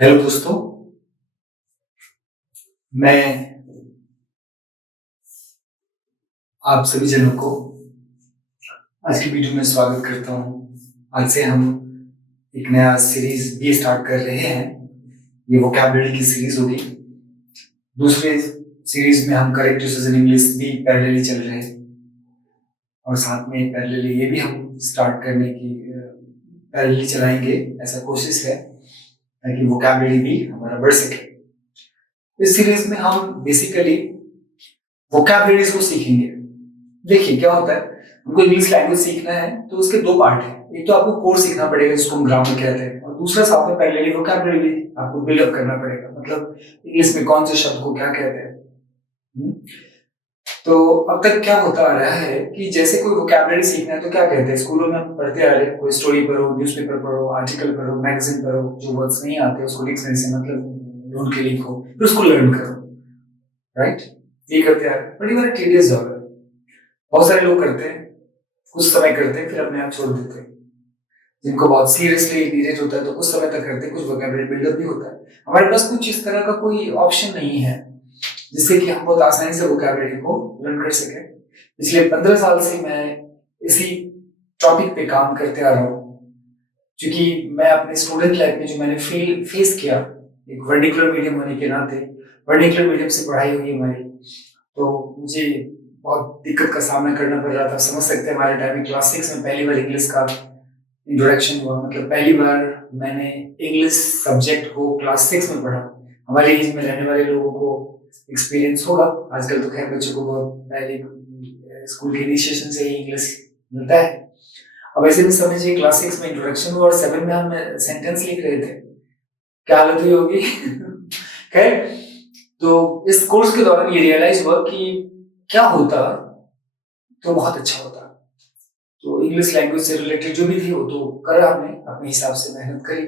Hello दोस्तों, मैं आप सभी जनों को आज की वीडियो में स्वागत करता हूँ। आज से हम एक नया सीरीज भी स्टार्ट कर रहे हैं। ये वोकैबुलरी की सीरीज होगी। दूसरे सीरीज में हम करेक्ट यूसेज इन इंग्लिश भी पैरेलली चल रहे हैं और साथ में पैरेलली ये भी हम स्टार्ट करने की पैरेलली चलाएंगे, ऐसा कोशिश है ताकि वोकैबुलरी भी हमारा बढ़ सके। इस सीरीज में हम बेसिकली वोकैबुलरीज को सीखेंगे। देखिए क्या होता है, हमको इंग्लिश लैंग्वेज सीखना है तो उसके दो पार्ट हैं। एक तो आपको कोर सीखना पड़ेगा जिसको हम ग्रामर कहते हैं, और दूसरा साथ में पैरेलली वोकैबुलरी भी आपको बिल्डअप करना पड़ेगा। मतलब इंग्लिश में कौन से शब्द को क्या कहते हैं। तो अब तक क्या होता आ रहा है कि जैसे कोई वोकैबुलरी सीखना है तो क्या कहते हैं, स्कूलों में हम पढ़ते आ रहे हैं, कोई स्टोरी पढ़ो, न्यूज़पेपर पढ़ो, आर्टिकल पढ़ो, मैगजीन पढ़ो, जो वर्ड्स नहीं आते उसको डिक्शनरी से मतलब ढूंढ के लिखो, फिर उसको लर्न करो। राइट, ये करते आ रहे हैं। बड़ी बड़ा टीडियस जॉब है, बहुत सारे लोग करते हैं, कुछ समय करते हैं फिर अपने आप छोड़ देते हैं। जिनको बहुत सीरियसली नीडेड होता है तो कुछ समय तक करते हैं, कुछ वोकैबुलरी बिल्डअप भी होता है। हमारे पास कुछ इस तरह का कोई ऑप्शन नहीं है जिससे कि हम बहुत आसानी से वोकैबुलरी को लर्न कर सके। पिछले 15 साल से मैं इसी टॉपिक पे काम करते आ रहा हूँ, क्योंकि मैं अपने स्टूडेंट लाइफ में जो मैंने फेस किया, एक वर्निकुलर मीडियम होने के नाते, वर्निकुलर मीडियम से पढ़ाई हुई हमारी, तो मुझे बहुत दिक्कत का सामना करना पड़ रहा था। समझ सकते हैं हमारे टाइम में क्लास 6 में पहली बार इंग्लिश का इंट्रोडक्शन हुआ, मतलब पहली बार मैंने इंग्लिश सब्जेक्ट को क्लास 6 में पढ़ा। हमारे एज में रहने वाले लोगों को एक्सपीरियंस होगा, आजकल तो खैर बच्चों को बहुत पहले स्कूल के इनिशिएशन से ही इंग्लिश मिलता है। अब ऐसे में समझिए क्लास 6 में इंट्रोडक्शन हुआ और 7 में हम सेंटेंस लिख रहे थे, क्या हालत हुई होगी। खैर, तो इस कोर्स के दौरान ये रियलाइज हुआ कि क्या होता तो बहुत अच्छा होता। तो इंग्लिश लैंग्वेज से रिलेटेड जो भी थी वो तो करा हमने, अपने हिसाब से मेहनत करी,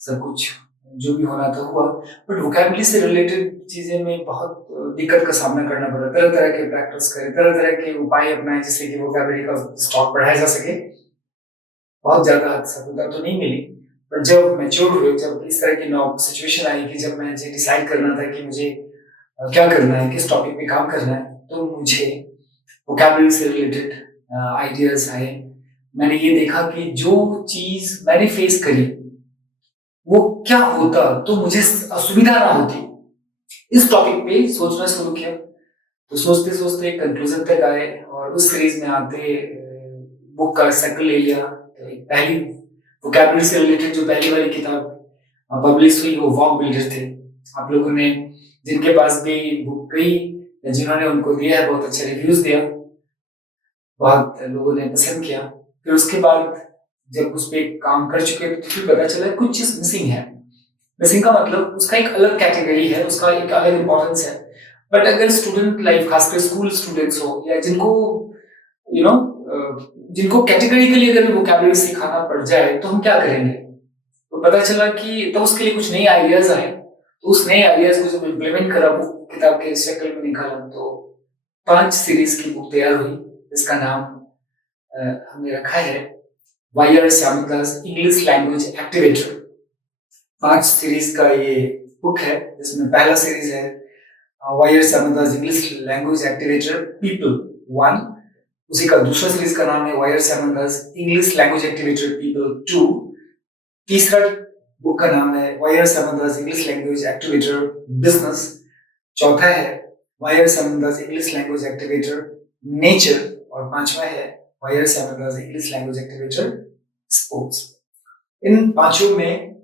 सब कुछ जो भी होना था हुआ। बट वोकैबुलरी से रिलेटेड चीजें में बहुत दिक्कत का सामना करना पड़ा। तरह तरह के प्रैक्टिस करें, तरह तरह के उपाय अपनाए जिससे कि वोकैबुलरी का स्टॉक बढ़ाया जा सके। बहुत ज्यादा सफलता तो नहीं मिली, पर जब मैच्योर हुए, जब इस तरह की सिचुएशन आई कि जब मुझे डिसाइड करना था कि मुझे क्या करना है, किस टॉपिक पे काम करना है, तो मुझे वोकैबुलरी से रिलेटेड आइडियाज आए। मैंने ये देखा कि जो चीज मैंने फेस करी वो क्या होता तो मुझे असुविधा ना होती। इस टॉपिक पे सोचना शुरू किया, तो सोचते सोचते एक कंक्लूजन तक आए और उस सीरीज में आते बुक का सर्कल ले लिया। तो एक पहली वोकैबुलरी से रिलेटेड जो पहली वाली किताब पब्लिश हुई वो वॉक बिल्डर थे। आप लोगों ने जिनके पास भी बुक गई या जिन्होंने उनको दिया है, बहुत अच्छे रिव्यूज दिया, बहुत लोगों ने पसंद किया। फिर उसके बाद जब उस पर काम कर चुके तो फिर पता चला कुछ चीज मिसिंग है। मिसिंग का मतलब उसका एक अलग कैटेगरी है, उसका एक अलग इंपॉर्टेंस है। बट अगर स्टूडेंट लाइफ, खासकर स्कूल स्टूडेंट्स हो या जिनको यू नो जिनको कैटेगरिकली अगर वोकैबुलरी सिखाना पड़ जाए तो हम क्या करेंगे। तो पता चला कि तो उसके लिए कुछ नए आइडियाज आए। तो उस नए आइडियाज को जब इम्प्लीमेंट करा, बुक किताब के शक्ल में निकाला, तो 5 सीरीज की बुक तैयार हुई। इसका नाम हमने रखा है Y R Shyamdas English language activator. 5 series का ये बुक है, जिसमें पहला सीरीज है Y R Shyamdas English language activator people 1। उसी का दूसरा सीरीज का नाम है Y R Shyamdas English language activator people 2। तीसरा बुक का नाम है Y R Shyamdas English language activator business. चौथा है Y R Shyamdas English language activator nature. और पांचवा है Y R Shyamdas English language activator sports. इन पांचों में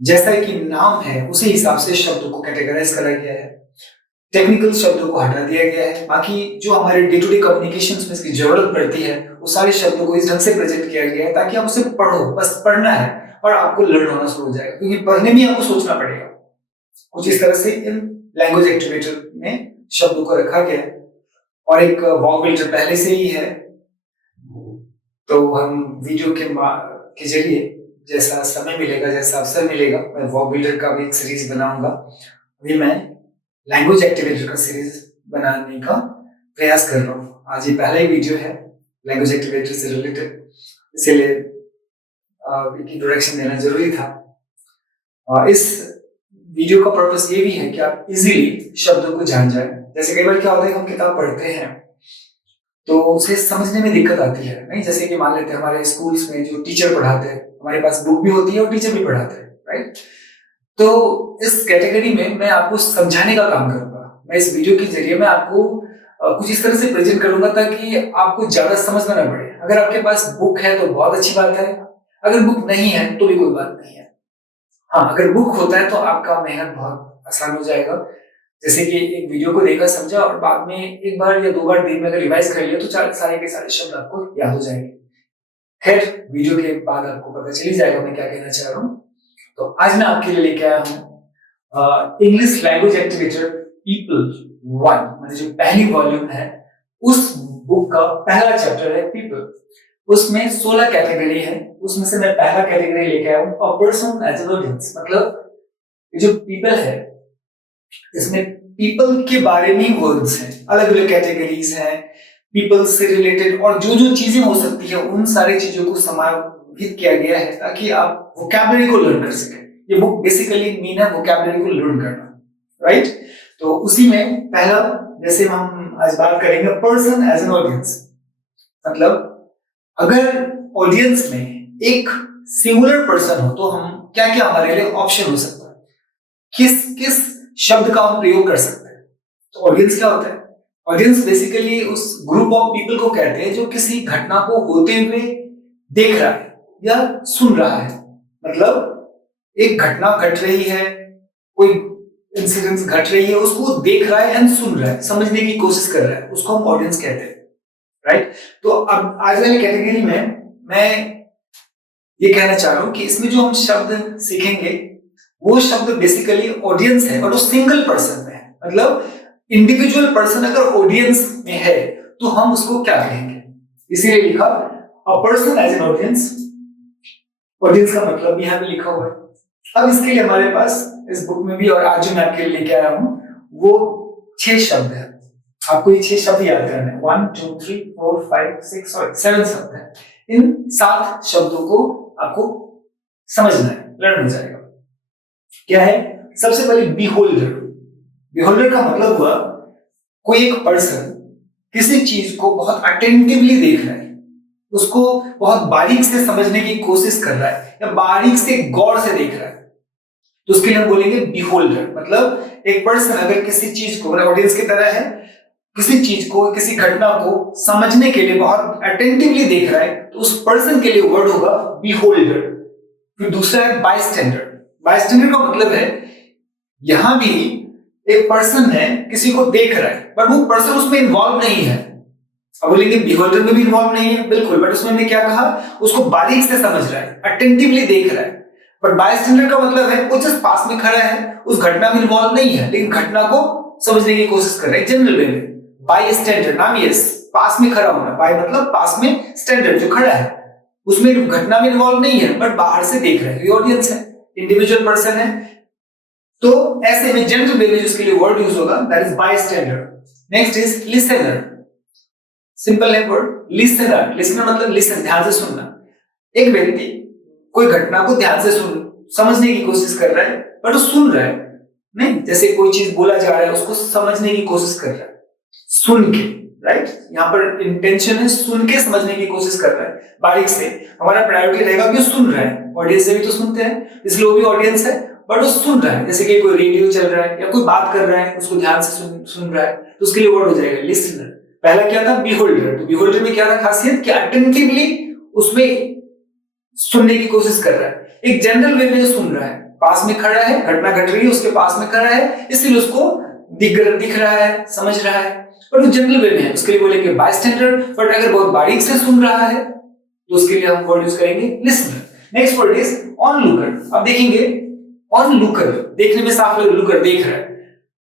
जैसा कि नाम है उसी हिसाब से शब्दों को कैटेगराइज करा गया है, टेक्निकल शब्दों को हटा दिया गया है। बाकी जो हमारे डे टू डे कम्युनिकेशन में इसकी जरूरत पड़ती है वो सारे शब्दों को इस ढंग से प्रेजेंट किया गया है ताकि आप उसे पढ़ो, बस पढ़ना है और आपको लर्न होना शुरू हो जाएगा, क्योंकि पढ़ने में आपको सोचना पड़ेगा। कुछ इस तरह से इन लैंग्वेज एक्टिवेटर में शब्दों को रखा गया है। और एक वॉक बिल्डर पहले से ही है, तो हम वीडियो के जरिए जैसा समय मिलेगा, जैसा अवसर मिलेगा, मैं वॉक बिल्डर का भी एक सीरीज बनाऊंगा। अभी मैं लैंग्वेज एक्टिवेटर का सीरीज बनाने का प्रयास कर रहा हूँ। आज ये पहला ही वीडियो है लैंग्वेज एक्टिवेटर से रिलेटेड, इसीलिए एक इंट्रोडक्शन देना जरूरी था। इस वीडियो का पर्पस ये भी है कि आप इजीली शब्दों को जान जाए। जैसे कई बार क्या होता है कि हम किताब पढ़ते हैं तो उसे समझने में दिक्कत आती है, नहीं? जैसे कि मान लेते हैं हमारे स्कूल्स में जो टीचर पढ़ाते हैं, हमारे पास बुक भी होती है और टीचर भी पढ़ाते हैं, राइट? तो इस कैटेगरी में मैं आपको समझाने का काम करूंगा। मैं इस वीडियो के जरिए मैं आपको कुछ इस तरह से प्रेजेंट करूंगा ताकि आपको ज्यादा समझना ना पड़े। अगर आपके पास बुक है तो बहुत अच्छी बात है, अगर बुक नहीं है तो भी कोई बात नहीं है। हाँ, अगर बुक होता है तो आपका मेहनत बहुत आसान हो जाएगा। जैसे कि एक वीडियो को देखा समझा और बाद में एक बार या 2 बार दिन में अगर रिवाइज कर लिया तो सारे के सारे शब्द आपको याद हो जाएंगे। खैर, वीडियो के बाद आपको पता चल ही जाएगा मैं क्या कहना चाह रहा हूँ। तो आज मैं आपके लिए लेके आया हूँ इंग्लिश लैंग्वेज एक्टिवेटर पीपल 1, मतलब जो पहली वॉल्यूम है उस बुक का पहला चैप्टर है पीपल। उसमें 16 कैटेगरी है, उसमें से मैं पहला कैटेगरी लेके आया हूँ a person as an audience. मतलब ये जो पीपल है इसमें पीपल के बारे में वर्ड्स हैं, अलग अलग कैटेगरीज हैं पीपल से रिलेटेड, और जो जो चीजें हो सकती है उन सारी चीजों को समाहित किया गया है ताकि आप वोकैबुलरी को लर्न कर सकें। ये बुक बेसिकली मीन है वोकैबुलरी को लर्न करना, राइट? तो उसी में पहला, जैसे हम आज बात करेंगे पर्सन एज एन ऑडियंस, मतलब अगर ऑडियंस में एक सिंगुलर पर्सन हो तो हम क्या क्या हमारे लिए ऑप्शन हो सकता है, किस किस शब्द का हम प्रयोग कर सकते हैं। तो ऑडियंस क्या होता है? ऑडियंस बेसिकली उस ग्रुप ऑफ पीपल को कहते हैं जो किसी घटना को होते हुए देख रहा है या सुन रहा है। मतलब एक घटना घट रही है, कोई इंसिडेंट घट रही है, उसको देख रहा है एंड सुन रहा है, समझने की कोशिश कर रहा है, उसको हम ऑडियंस कहते हैं, राइट? तो अब आज वाली कैटेगरी में मैं ये कहना चाह रहा हूं कि इसमें जो हम शब्द सीखेंगे वो शब्द बेसिकली ऑडियंस है और वो सिंगल पर्सन में है। मतलब इंडिविजुअल पर्सन अगर ऑडियंस में है तो हम उसको क्या कहेंगे, इसीलिए लिखा a person as an audience. Audience का मतलब भी यहां पे लिखा हुआ है। अब इसके लिए हमारे पास इस बुक में भी और आज जो मैं आपके लिए लेके आया हूं वो 6 शब्द है। आपको ये 6 शब्द याद करने हैं। 1 2 3 4 5 6 और 7 शब्द है। इन 7 शब्दों को आपको समझना है, लर्न हो जाएगा। क्या है? सबसे पहले बिहोल्डर। बिहोल्डर का मतलब हुआ कोई एक पर्सन किसी चीज को बहुत अटेंटिवली देख रहा है, उसको बहुत बारीक से समझने की कोशिश कर रहा है या बारीक से गौर से देख रहा है, तो उसके लिए हम बोलेंगे बिहोल्डर। मतलब एक पर्सन अगर किसी चीज को, ऑडियंस की तरह है, किसी चीज को, किसी घटना को समझने के लिए बहुत अटेंटिवली देख रहा है तो उस पर्सन के लिए वर्ड होगा बिहोल्डर। फिर दूसरा है बायस्टैंडर। बायस्टैंडर का मतलब है यहां भी एक पर्सन है किसी को देख रहा है बट वो पर्सन उसमें इन्वॉल्व नहीं है। अब बोलेंगे बिहोल्डर में भी इन्वॉल्व नहीं है, बिल्कुल, बट उसमें क्या कहा, उसको बारीक से समझ रहा है, अटेंटिवली देख रहा है। बट बायस्टैंडर का मतलब है वो जस्ट पास में खड़ा है, उस घटना में इन्वॉल्व नहीं है लेकिन घटना को समझने की कोशिश कर रहा है जनरल वे में। बायस्टैंडर नाम ये पास में खड़ा होना, बाय मतलब पास में, स्टैंडर्ड जो खड़ा है, उसमें घटना में इन्वॉल्व नहीं है बट बाहर से देख रहा है, ये ऑडियंस है, इंडिविजुअल पर्सन है। तो ऐसे में जनरल वे में जिसके लिए वर्ड यूज होगा that is bystander. Next is listener. Simple है वर्ड लिसनर। लिसनर मतलब लिसन, ध्यान से सुनना। एक व्यक्ति कोई घटना को ध्यान से समझने की कोशिश कर रहा है बट वो सुन रहा है, नहीं, जैसे कोई चीज बोला जा रहा है उसको समझने की कोशिश कर रहा है सुन के, राइट? यहाँ पर इंटेंशन है सुन के समझने की कोशिश कर रहा है बारीक से। हमारा प्रायोरिटी रहेगा कि सुन रहा है, ऑडियंस से भी तो सुनते हैं इसलिए वो भी ऑडियंस है बट वो सुन रहा है। जैसे कि कोई रेडियो चल रहा है या कोई बात कर रहा है उसको ध्यान से सुन रहा है तो उसके लिए वर्ड हो जाएगा लिसनर। पहला क्या था? बिहोल्डर। तो बिहोल्डर में क्या था खासियत कि अटेंटिवली उसमें सुनने की कोशिश कर रहा है, एक जनरल वे में सुन रहा है, पास में खड़ा है, घटना घट रही है उसके पास में खड़ा है इसलिए उसको दिख रहा है, समझ रहा है, पर वो जनरल वे में है, उसके लिए बोलेंगे बायस्टैंडर। बट अगर बहुत बारीक से सुन रहा है तो उसके लिए हम वर्ड यूज करेंगे listener. Next word is Onlooker. अब देखेंगे ऑनलुकर, देखने में साफ लग, लुकर देख रहा है।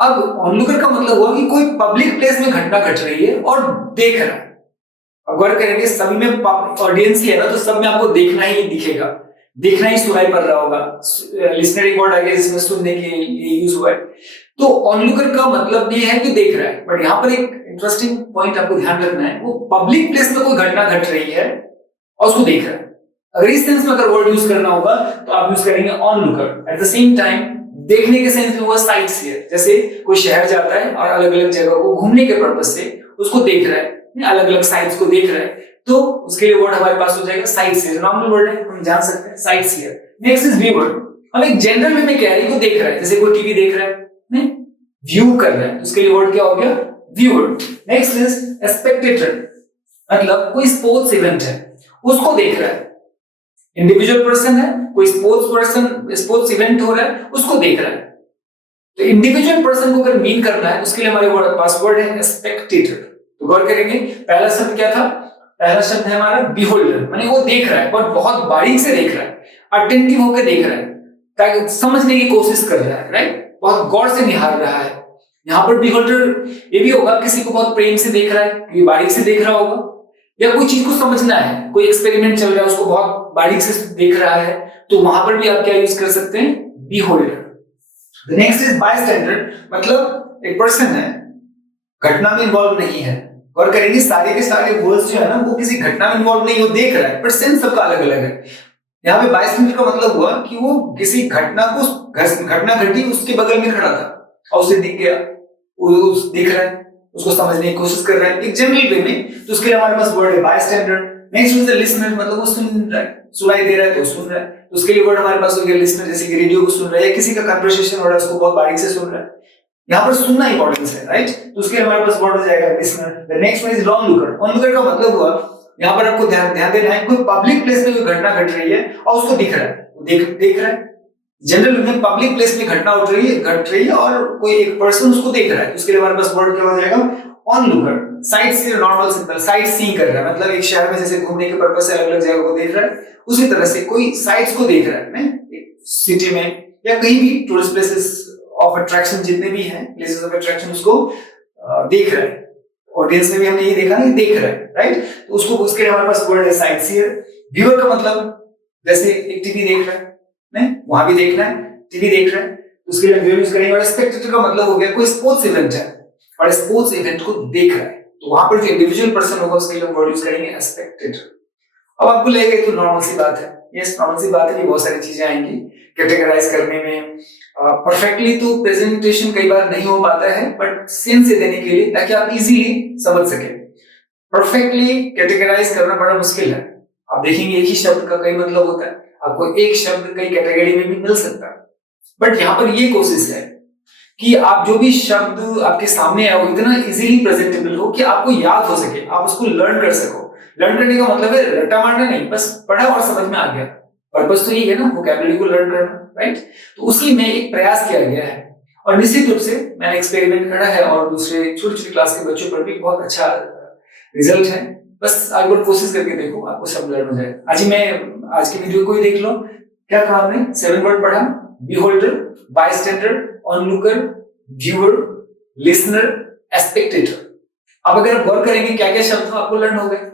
अब ऑनलुकर का मतलब हुआ कि कोई पब्लिक प्लेस में घटना घट रही है और देख रहा है। अब गौर करेंगे सभी में ऑडियंस ही है ना, तो सब में आपको देखना ही दिखेगा, देखना ही सुनाई पड़ रहा होगा। लिसनर एक वर्ड आ गया जिसमें सुनने के लिए यूज हुआ है। तो ऑनलुकर का मतलब ये है कि देख रहा है, बट यहाँ पर एक इंटरेस्टिंग पॉइंट आपको ध्यान रखना है, वो पब्लिक प्लेस में कोई घटना घट रही है और उसको देख रहा है। अगर इस सेंस में अगर वर्ड यूज करना होगा तो आप यूज करेंगे Onlooker. At the same time देखने के सेंस में हुआ साइट सीयर, जैसे कोई शहर जाता है और अलग अलग जगह को घूमने के पर्पज से उसको देख रहा है, अलग अलग साइट्स को देख रहा है, तो उसके लिए वर्ड हमारे पास हो जाएगा साइट सीयर। नॉर्मल वर्ड है, हम जान सकते हैं sight seer. Next is viewer. हम एक जनरल वे में कह रहे हैं को देख रहा है, जैसे कोई टीवी देख रहा है, व्यू कर रहा है, उसके लिए वर्ड क्या हो गया? व्यूअर। नेक्स्ट इज स्पेक्टेटर, मतलब कोई स्पोर्ट्स इवेंट है उसको देख रहा है। इंडिविजुअल पर्सन है, कोई स्पोर्ट्स इवेंट हो रहा है उसको देख रहा है। तो इंडिविजुअल पर्सन को अगर मीन करना है उसके लिए हमारे पास वर्ड है स्पेक्टेटर। तो गौर करेंगे, पहला शब्द क्या था? पहला शब्द है हमारा बिहोल्डर, माने वो देख रहा है और बहुत बारीक से देख रहा है, अटेंटिव होकर देख रहा है, ताकि समझने की कोशिश कर रहा है, राइट? बहुत गौर से निहार रहा है। यहाँ पर बिहोल्डर ये भी होगा, किसी को बहुत प्रेम से देख रहा है, क्योंकि बारीक से देख रहा होगा, या कोई चीज को समझना है, कोई एक्सपेरिमेंट चल रहा है उसको बहुत बारीक से देख रहा है, तो वहां पर भी आप क्या यूज कर सकते हैं? बिहोल्डर। नेक्स्ट इज बायस्टैंडर, मतलब एक पर्सन है, घटना में इन्वॉल्व नहीं है। और करेंगे सारे के सारे वर्ड्स जो है ना वो किसी घटना में इन्वॉल्व नहीं, हो देख रहा है, पर सेंस सबका अलग अलग है। यहाँ पे बायस्टैंडर का मतलब हुआ कि वो किसी घटना घटी उसके बगल में खड़ा था और उसे दिख गया, वो देख रहा है, उसको समझने की कोशिश कर रहा है एक जनरल वे में, तो उसके लिए हमारे पास वर्ड है बायस्टैंडर। नेक्स्ट इज लिसनर, मतलब वो सुन रहा है, सुनाई दे रहा है तो सुन रहा है, तो उसके लिए वर्ड हमारे पास हो गया लिसनर, जैसे कि रेडियो को सुन रहा है या किसी का कन्वर्सेशन हो रहा है उसको बहुत बारीक से सुन रहा है। यहाँ पर सुनना इंपॉर्टेंस है, राइट? तो उसके लिए हमारे पास वर्ड हो जाएगा listener. The next one is Onlooker. Onlooker का मतलब हुआ, यहाँ पर आपको ध्यान देना है, कोई पब्लिक प्लेस में कोई घटना घट रही है और उसको दिख रहा है, देख रहा है। जनरल में पब्लिक प्लेस में घटना घट रही है और कोई एक पर्सन उसको देख रहा है, तो उसके लिए हमारे पास वर्ड क्या हो जाएगा? Onlooker. Sight seeing, normal simple sight seeing कर रहा है, मतलब एक शहर में जैसे घूमने के पर्पस से अलग अलग जगह को देख रहा है, उसी तरह से कोई साइट्स को देख रहा है, एक सिटी में या कहीं भी टूरिस्ट प्लेसेस ऑफ अट्रैक्शन जितने भी हैं, प्लेसेस ऑफ अट्रैक्शन, उसको देख रहा है। ऑडियंस में भी हमने ये देखा ना, देख रहा है, राइट? तो उसको उसके लिए हमारे पास वर्ड है साइट सीयर। व्यूअर का मतलब जैसे एक टीवी देख रहा है, नहीं वहां भी देखना है, टीवी देख रहा है, तो उसके लिए व्यूअर यूज करेंगे। और स्पेक्टेटर का मतलब हो गया कोई स्पोर्ट्स इवेंट है और स्पोर्ट्स इवेंट को देख रहा है, तो वहां पर जो इंडिविजुअल पर्सन होगा उसके लिए वर्ड यूज करेंगे स्पेक्टेटर। अब आपको लगेगा तो नॉर्मल सी बात है, यस नॉर्मल सी बात है कि बहुत सारी चीजें आएंगी कैटेगराइज करने में। परफेक्टली तो प्रेजेंटेशन कई बार नहीं हो पाता है, बट सेंस से देने के लिए, ताकि आप इजीली समझ सके। परफेक्टली कैटेगराइज करना बड़ा मुश्किल है। आप देखेंगे एक ही शब्द का कई मतलब होता है, आपको एक शब्द कई कैटेगरी में भी मिल सकता है, बट यहाँ पर ये कोशिश है कि आप जो भी शब्द आपके सामने आए वो इतना इजीली प्रेजेंटेबल हो कि आपको याद हो सके, आप उसको लर्न कर सको। लर्न करने का मतलब है रट्टा मारना नहीं, बस पढ़ा और समझ में आ गया। पर्पस तो यही है ना, वोकैबुलरी को लर्न करना, राइट? तो उसी में एक प्रयास किया गया है और निश्चित रूप से मैंने एक्सपेरिमेंट करा है और दूसरे छोटे छोटे क्लास के बच्चों पर भी बहुत अच्छा रिजल्ट है। बस एक बार कोशिश करके देखो, आपको सब लर्न हो जाएगा। आज की वीडियो को ही देख लो, क्या कहा हमने? 7 वर्ड पढ़ा, beholder, bystander, onlooker, viewer, listener, spectator. अब अगर आप गौर करेंगे क्या क्या शब्द आपको लर्न हो गए,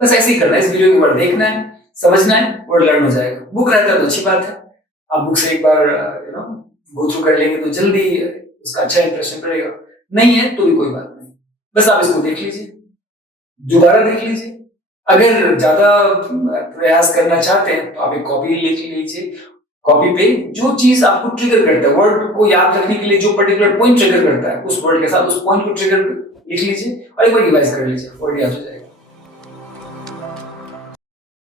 बस ऐसे ही करना है। इस वीडियो को एक बार देखना है, समझना है और लर्न हो जाएगा। बुक रहता है तो अच्छी बात है, आप बुक से एक बार गो थ्रू कर लेंगे तो जल्दी उसका अच्छा इंप्रेशन पड़ेगा। नहीं है तो भी कोई बात नहीं, बस आप इसको देख लीजिए, दोबारा देख लीजिए। अगर ज्यादा प्रयास करना चाहते हैं तो आप एक कॉपी लिख लीजिए, कॉपी पे जो चीज आपको ट्रिगर करता है, वर्ड को याद रखने के लिए जो पर्टिकुलर पॉइंट ट्रिगर करता है, उस वर्ड के साथ उस पॉइंट को ट्रिगर लिख लीजिए और एक बार रिवाइज कर लीजिए, वर्ड याद हो जाएगा।